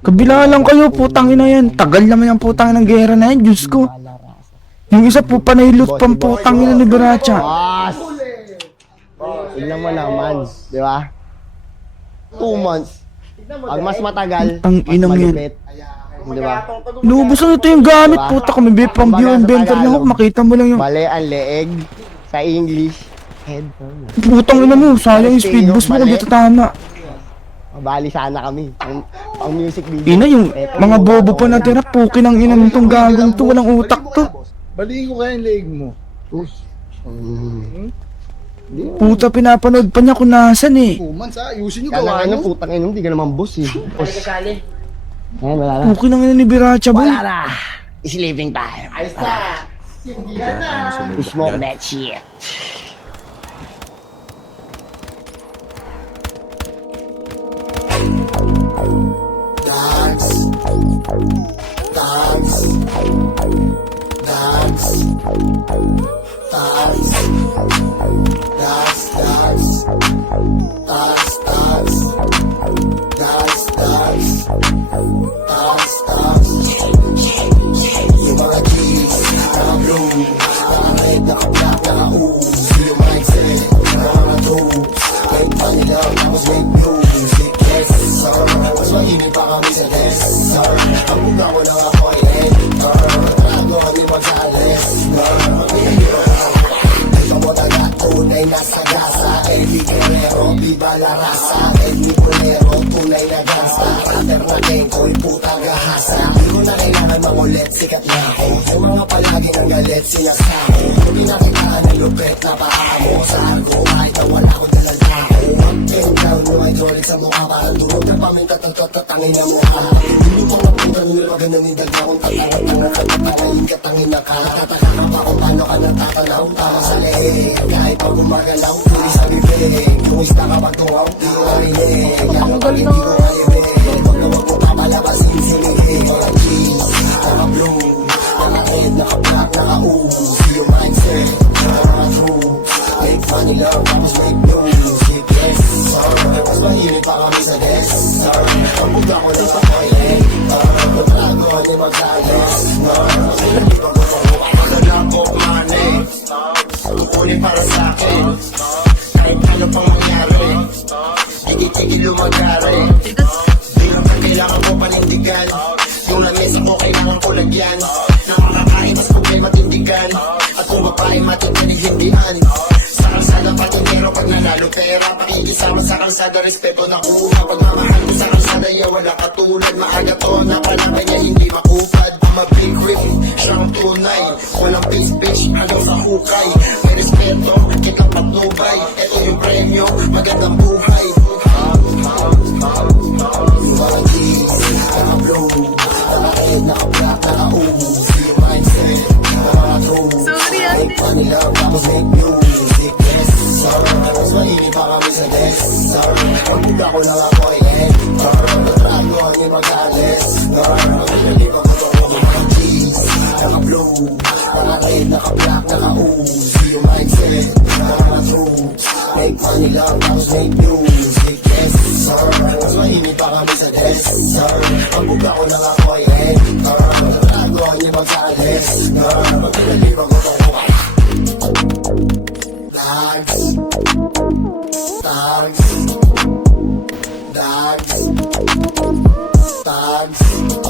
Kabila lang kayo, putang ina yan. Tagal naman yung putang ina ng gera na yan, Diyos ko. Yung isa po panaylot pang putang ina ni Baracha. Boss! Tignan mo naman, di ba? 2 months. Pag mas matagal, Ang mas inang yan. malupit. Di ba? Lubos na ito yung gamit, puta kami. Pang view inventor na ako, makita mo lang yung... Mali ang leeg sa English. Head. Putang ina mo, sayang yung speed boost mo kung dito tama. Bali sana kami. Ang music video. Ina yung mga bobo pa natira, pukin ang ina nitong gagong to, walang utak to. Baliin ko kaya yung leg mo. Puta, pinapanood pa niya kung nasan eh. 2 months ha, ayusin nyo Kala gawa ano, nyo. putang ina, hindi ka naman boss eh. Ayan, wala na. Pukin ang ina ni Baracha, boy. Wala na. Sleeping time. Ayos na. Smoke that shit. Respeto na kuha, pagmamahal ko sa kalsada, yeah, wala katulad. Maaga to, napalabay niya, hindi makupad. I'm a big rig, siyang tunay. Walang pitch, hanggang sa hukay. May respeto, kitang patnubay. Ito yung premyo, magandang buhay. Sorry, ate. Dogs.